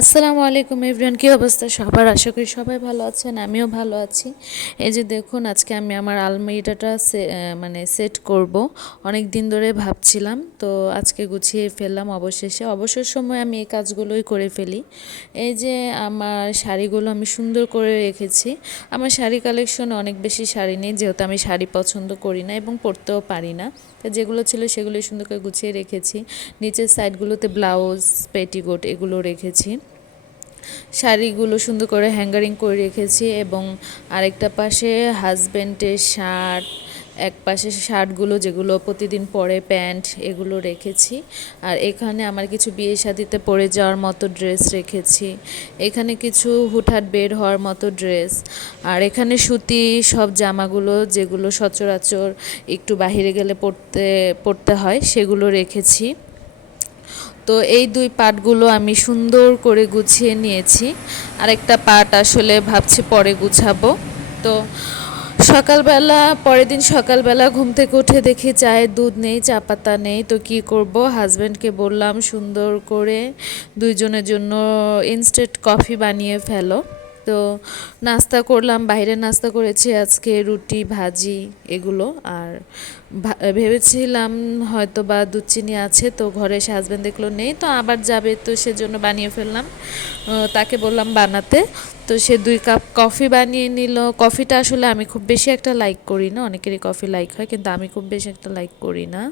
আসসালামু আলাইকুম এভরিওয়ান, কী অবস্থা? সবার আশা করি সবাই ভালো আছেন, আমিও ভালো আছি। এই যে দেখুন, আজকে আমি আমার আলমিরাটা মানে সেট করব। অনেক দিন ধরে ভাবছিলাম, তো আজকে গুছিয়ে ফেললাম অবশেষে। অবসর সময় আমি এই কাজগুলোই করে ফেলি। এই যে আমার শাড়িগুলো আমি সুন্দর করে রেখেছি। আমার শাড়ি কালেকশন অনেক বেশি শাড়ি নেই, যেহেতু আমি শাড়ি পছন্দ করি না এবং পরতেও পারি না। তো যেগুলো ছিল সেগুলোই সুন্দর করে গুছিয়ে রেখেছি। নিচের সাইডগুলোতে ব্লাউজ পেটিকোট এগুলো রেখেছি। শাড়িগুলো সুন্দর করে হ্যাঙ্গারিং করে রেখেছি এবং আরেকটা পাশে হাজব্যান্ডের শার্ট, এক পাশে শার্টগুলো যেগুলো প্রতিদিন পরে প্যান্ট, এগুলো রেখেছি। আর এখানে আমার কিছু বিয়ে শাদিতে পরে যাওয়ার মতো ড্রেস রেখেছি। এখানে কিছু হুটহাট বের হওয়ার মতো ড্রেস। আর এখানে সুতি সব জামাগুলো যেগুলো সচরাচর একটু বাহিরে গেলে পরতে পরতে হয়, সেগুলো রেখেছি। তো এই দুই পাটগুলো আমি সুন্দর করে গুছিয়ে নিয়েছি। আর একটা পাট আসলে ভাবছি পরে গুছাবো। তো সকালবেলা, পরের দিন সকালবেলা ঘুম থেকে উঠে দেখি চায়ের দুধ নেই, চা পাতা নেই। তো কি করব? হাজব্যান্ডকে বললাম সুন্দর করে দুইজনের জন্য ইনস্ট্যান্ট কফি বানিয়ে ফেলো। তো নাস্তা করলাম, বাইরে নাস্তা করেছি আজকে, রুটি, ভাজি এগুলো। আর ভেবেছিলাম হয়তো বা দুধ চিনি আছে, তো ঘরে এসে হাজব্যান্ড দেখল নেই, তো আবার যাবে, তো সেজন্য বানিয়ে ফেললাম। তাকে বললাম বানাতে। তো সে দুই কাপ কফি বানিয়ে নিল। কফিটা আসলে আমি খুব বেশি একটা লাইক করি না, অনেকেরই কফি লাইক হয়, কিন্তু আমি খুব বেশি একটা লাইক করি না।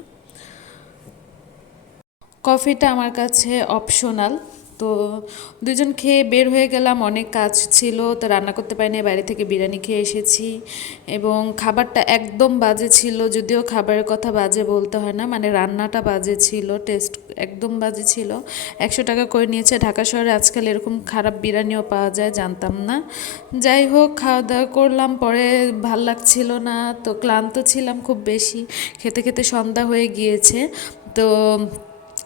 কফিটা আমার কাছে অপশনাল তো দুজন খেয়ে বের হয়ে গেলাম, অনেক কাজ ছিল, তো রান্না করতে পারিনি, বাইরে থেকে বিরিয়ানি খেয়ে এসেছি। এবং খাবারটা একদম বাজে ছিল, যদিও খাবারের কথা বাজে বলতে হয় না মানে রান্নাটা বাজে ছিল, টেস্ট একদম বাজে ছিল। একশো টাকা করে নিয়েছে, ঢাকা শহরে আজকাল এরকম খারাপ বিরিয়ানিও পাওয়া যায়, জানতাম না। যাই হোক, খাওয়া দাওয়া করলাম, পরে ভালো লাগছিল না, তো ক্লান্ত ছিলাম খুব বেশি, খেতে খেতে সন্ধ্যা হয়ে গিয়েছে। তো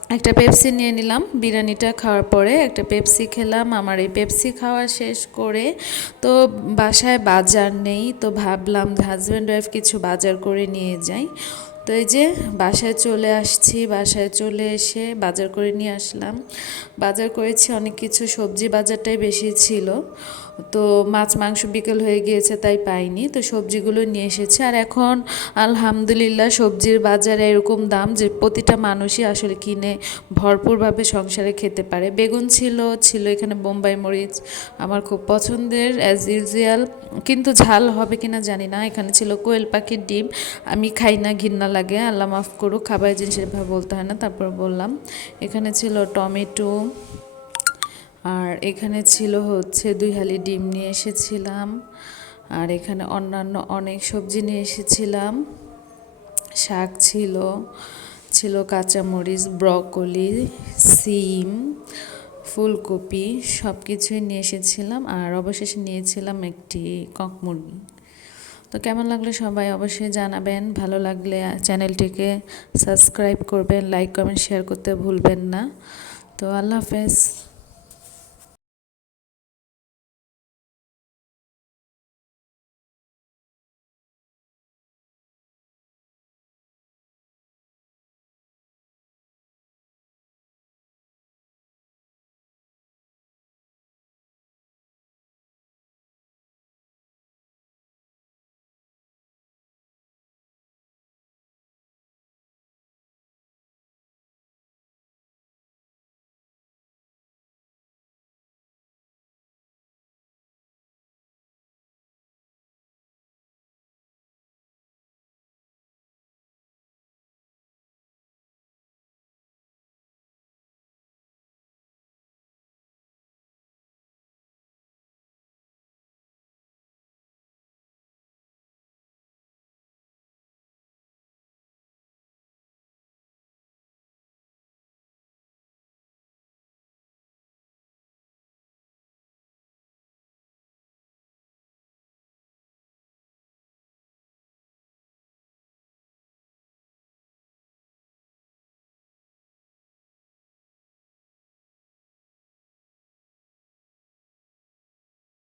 একটা পেপসি নিয়ে নিলাম। বিরিয়ানিটা খাওয়ার পরে একটা পেপসি খেলাম। আমার এই পেপসি খাওয়া শেষ করে তো বাসায় বাজার নেই। তো ভাবলাম হাজব্যান্ড ওয়াইফ কিছু বাজার করে নিয়ে যাই। তো এই যে বাসায় চলে আসছি, বাসায় চলে এসে বাজার করে নিয়ে আসলাম। বাজার করেছি, অনেক কিছু সবজি বাজারটাই বেশি ছিল। তো মাছ, মাংস বিকেল হয়ে গিয়েছে, তাই পাইনি। তো সবজিগুলো নিয়ে এসেছে। আর এখন আলহামদুলিল্লাহ সবজির বাজারে এরকম দাম যে প্রতিটা মানুষই আসলে কিনে ভরপুরভাবে সংসারে খেতে পারে। বেগুন ছিল ছিল এখানে বোম্বাই মরিচ, আমার খুব পছন্দের অ্যাজ ইউজুয়াল কিন্তু ঝাল হবে কিনা জানি না। এখানে ছিল কোয়েল পাখির ডিম, আমি খাই না ঘৃণা লাগে, আল্লাহ মাফ করুক খাবার জিনিস এভাবে বলতে হয় না। তারপর বললাম, এখানে ছিল টমেটো, আর এখানে ছিল হচ্ছে দুই হালি ডিম নিয়ে এসেছিলাম, আর এখানে অন্যান্য অনেক সবজি নিয়ে এসেছিলাম। শাক ছিল ছিল কাঁচামরিচ, ব্রকলি, সিম, ফুলকপি সব কিছুই নিয়ে এসেছিলাম, আর অবশেষে নিয়েছিলাম একটি কক মুরগি। তো কেমন লাগল সবাই অবশ্যই জানাবেন। ভালো লাগলে চ্যানেলটিকে সাবস্ক্রাইব করবেন লাইক কমেন্ট শেয়ার করতে ভুলবেন না। তো আল্লাহ হাফেজ।